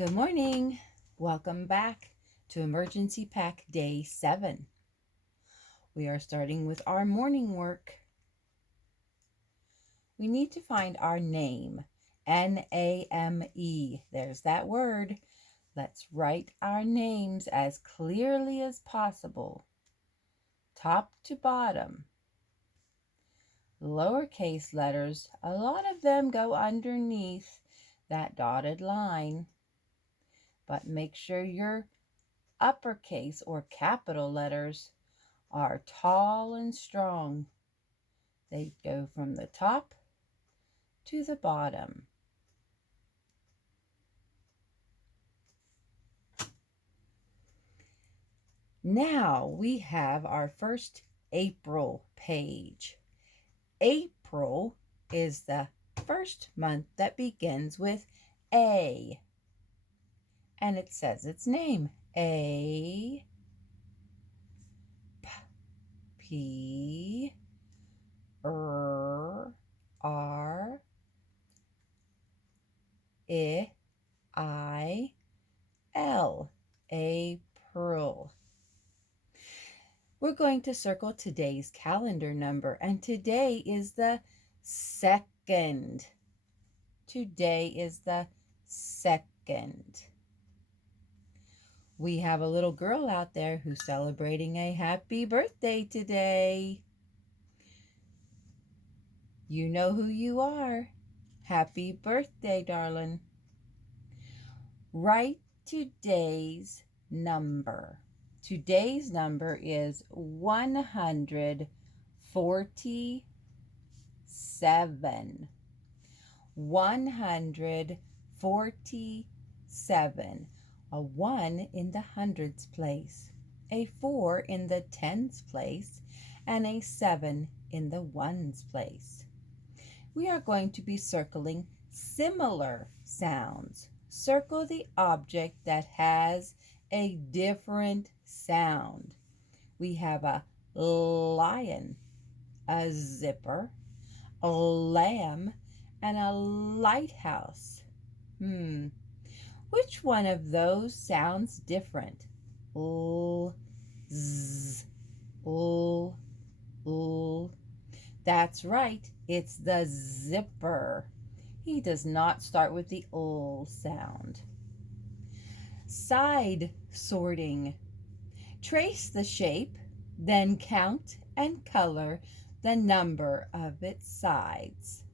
Good morning. Welcome back to Emergency Pack Day 7. We are starting with our morning work. We need to find our name, N-A-M-E. There's that word. Let's write our names as clearly as possible, top to bottom. Lowercase letters, a lot of them go underneath that dotted line, but make sure your uppercase or capital letters are tall and strong. They go from the top to the bottom. Now we have our first April page. April is the first month that begins with A. And it says its name, A, P, R, I, L, April. We're going to circle today's calendar number, and today is the 2nd. Today is the 2nd. We have a little girl out there who's celebrating a happy birthday today. You know who you are. Happy birthday, darling. Write today's number. Today's number is 147. 147. A 1 in the hundreds place, a 4 in the tens place, and a 7 in the ones place. We are going to be circling similar sounds. Circle the object that has a different sound. We have a lion, a zipper, a lamb, and a lighthouse. Which one of those sounds different? L, z, l, l. That's right, it's the zipper. He does not start with the l sound. Side sorting. Trace the shape, then count and color the number of its sides.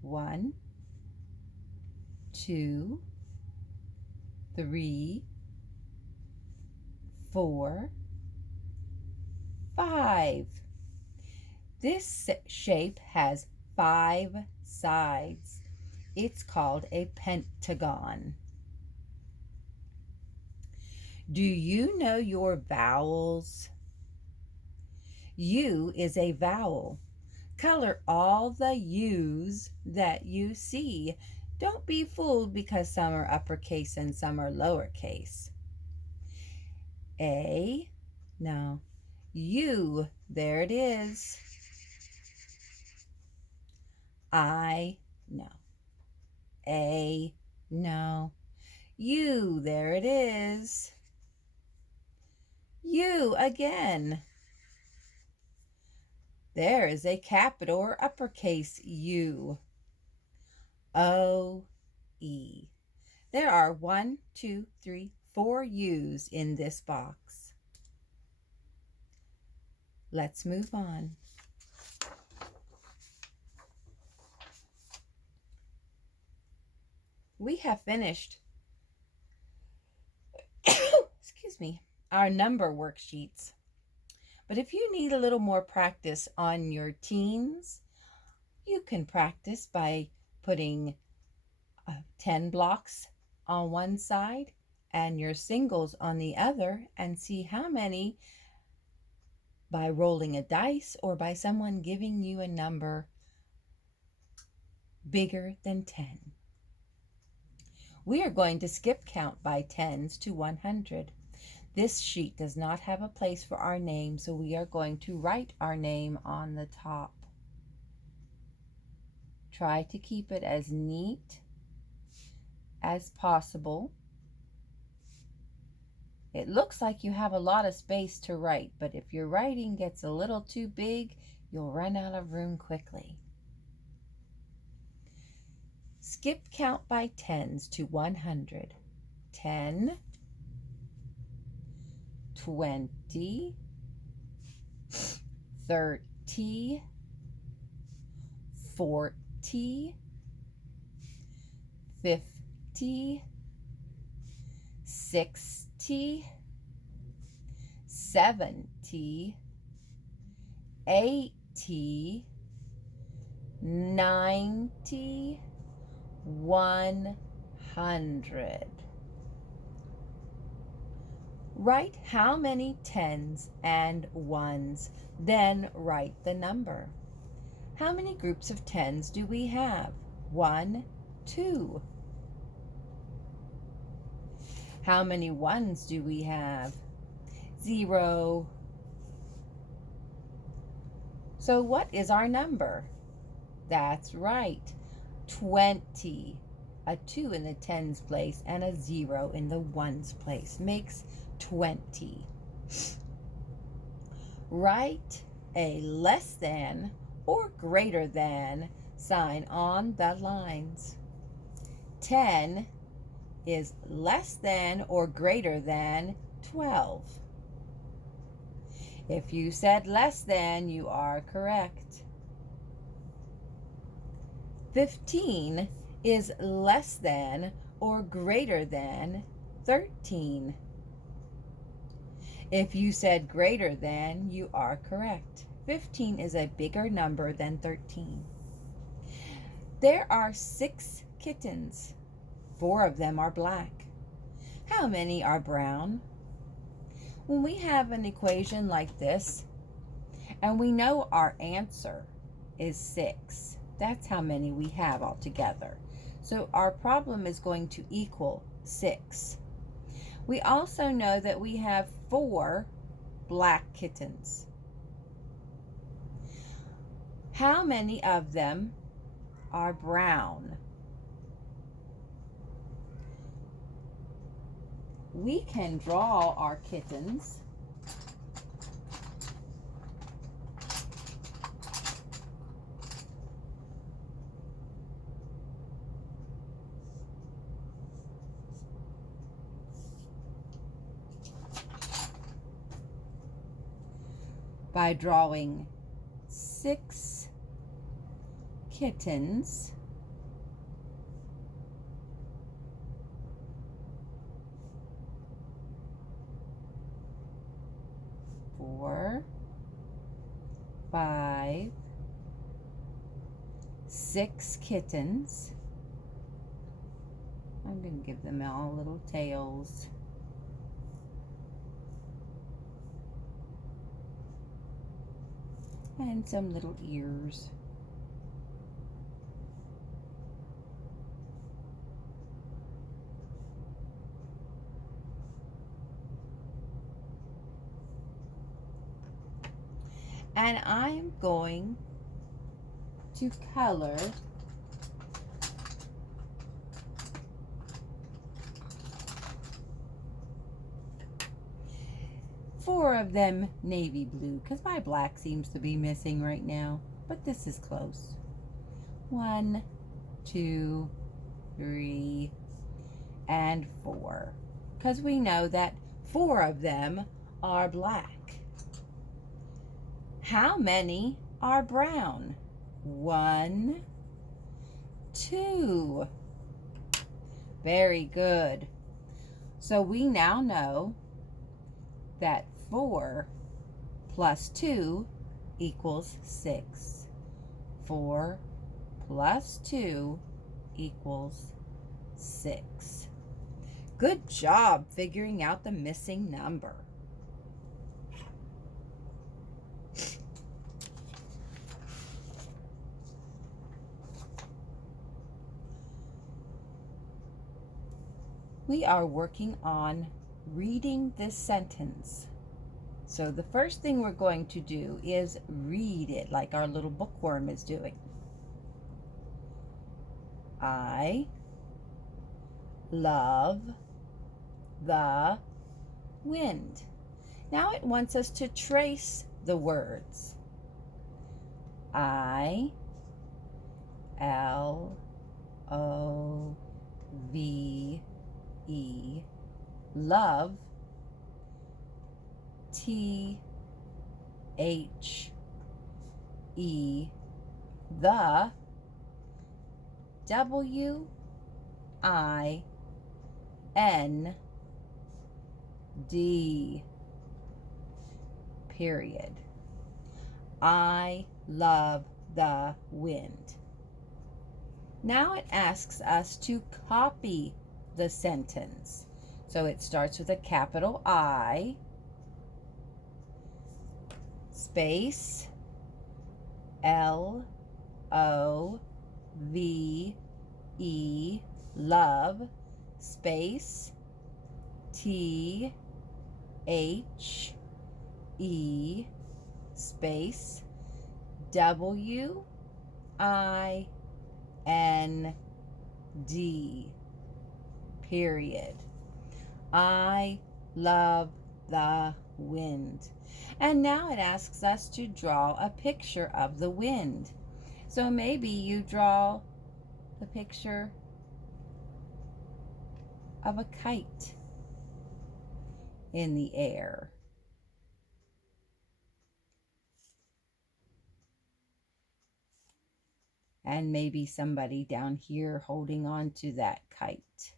1, 2, 3, 4, 5. This shape has 5 sides. It's called a pentagon. Do you know your vowels? U is a vowel. Color all the U's that you see. Don't be fooled because some are uppercase and some are lowercase. A, no. U, there it is. I, no. A, no. U, there it is. U again. There is a capital or uppercase U. O, E. There are 1, 2, 3, 4 U's in this box. Let's move on. We have finished excuse me, our number worksheets. But if you need a little more practice on your teens, you can practice by putting 10 blocks on one side and your singles on the other and see how many by rolling a dice or by someone giving you a number bigger than 10. We are going to skip count by tens to 100. This sheet does not have a place for our name, so we are going to write our name on the top. Try to keep it as neat as possible. It looks like you have a lot of space to write, but if your writing gets a little too big, you'll run out of room quickly. Skip count by tens to 100. 10, 20, 30, 40, 50, 60, 70, 80, 90, 100. Write how many tens and ones, then write the number. How many groups of tens do we have? 1, 2. How many ones do we have? 0. So what is our number? That's right, 20. A 2 in the tens place and a 0 in the ones place makes 20. Write a less than or greater than sign on the lines. 10 is less than or greater than 12. If you said less than, you are correct. 15 is less than or greater than 13. If you said greater than, you are correct. 15 is a bigger number than 13. There are 6 kittens. 4 of them are black. How many are brown? When we have an equation like this, and we know our answer is 6, that's how many we have altogether. So our problem is going to equal 6. We also know that we have 4 black kittens. How many of them are brown? We can draw our kittens. By drawing 6 kittens. Four, 5, 6 kittens. I'm going to give them all little tails. And some little ears. And I'm going to color four of them navy blue, because my black seems to be missing right now, but this is close. 1, 2, 3, and 4, because we know that 4 of them are black. How many are brown? 1, 2. Very good. So we now know that 4 plus 2 equals 6. 4 plus 2 equals 6. Good job figuring out the missing number. We are working on reading this sentence. So the first thing we're going to do is read it like our little bookworm is doing. I love the wind. Now it wants us to trace the words. I L O V E, love. T H E, the. W I N D, period. I love the wind. Now it asks us to copy the sentence. So it starts with a capital I, space, L O V E, love, space, T H E, space, W I N D, period. I love the wind. And now it asks us to draw a picture of the wind. So maybe you draw the picture of a kite in the air. And maybe somebody down here holding on to that kite.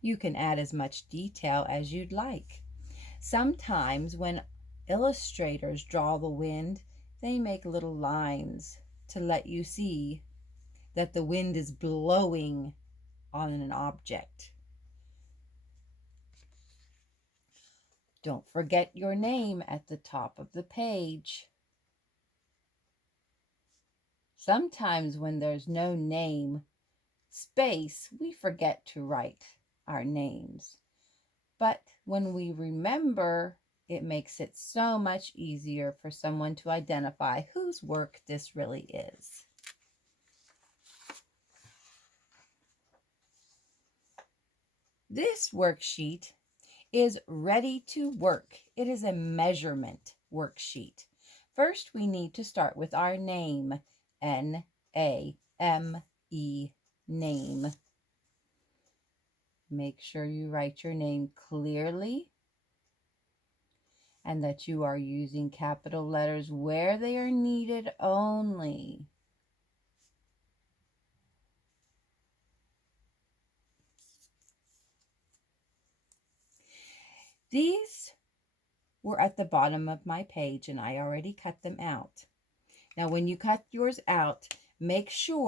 You can add as much detail as you'd like. Sometimes when illustrators draw the wind, they make little lines to let you see that the wind is blowing on an object. Don't forget your name at the top of the page. Sometimes when there's no name space, we forget to write our names. But when we remember, it makes it so much easier for someone to identify whose work this really is. This worksheet is ready to work. It is a measurement worksheet. First, we need to start with our name, N-A-M-E, name. Make sure you write your name clearly and that you are using capital letters where they are needed only. These were at the bottom of my page and I already cut them out. Now when you cut yours out, make sure